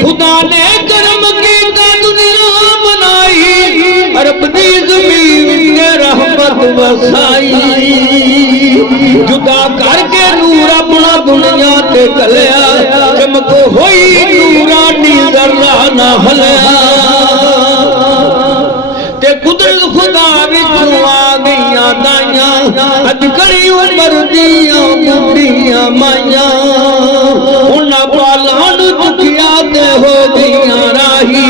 खुदा ने करम की दुनिया बनाई, अरब दी ज़मीन ने रहमत वसाई। जुदा करके नूर अपना दुनिया ते कलिया, चमक होई नूरानी जरा ना हलिया। ते कुदरत खुदा विचों आ गईयां दाइयां, अज कड़ी उम्र दियां बुढ़ियां माइयां। उन्हां पालां नूं चुकिया ते हो गईयां राही,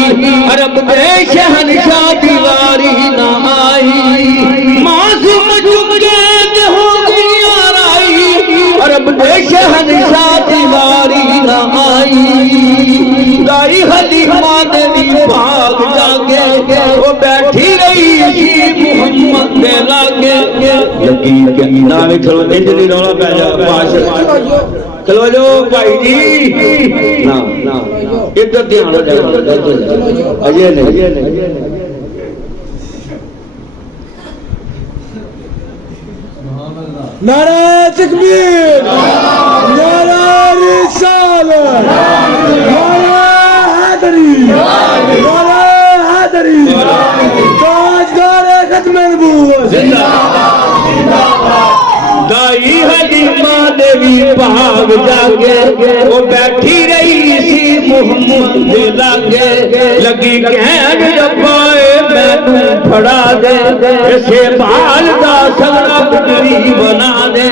अरब दे शहनशाह दी वारी ना आई। मासूम चुके ते हो गईयां राही, अरब दे शहनशाह दी वारी ना आई। दाई हलीमा दे दी भाग जागे, वो बैठी रही सी मुहम्मद दे लागे। लगी ना वे चलो इंजली रौला पै जा माशा। चलो जो भाई जी ना ना इधर ध्यान हो जाए। अजय नहीं नारा तकबीर, नारा रिसालत, नारा हैदरी, नारा हैदरी, ताजदार खत्म नबूवत जिंदाबाद। दाई हलीमा देवी भाग जागे, वो बैठी रही सी मुहम्मद दे लागे। लगी कहन रब्बा मैनू फड़ा दे, इसे बाल दा सगरा गुजरी बना दे।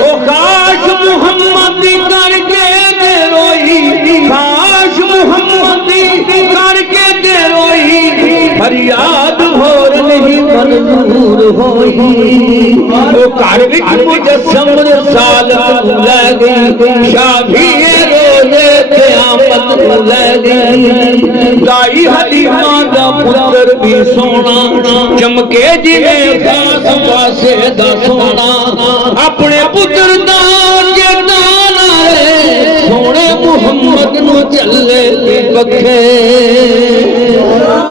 ओ काश मुहम्मद दी करके दे रोई, काश मुहम्मद दी करके दे रोई। फरियाद होर नहीं मंजूर होई। वो घर विच मुजस्सम रिसालत लै गई, शाफी रोज़े क़यामत लै गई। दाई हलीमा दा पुत्र भी सोना, चमके जिवें खास पासे दा सोना। अपने पुत्र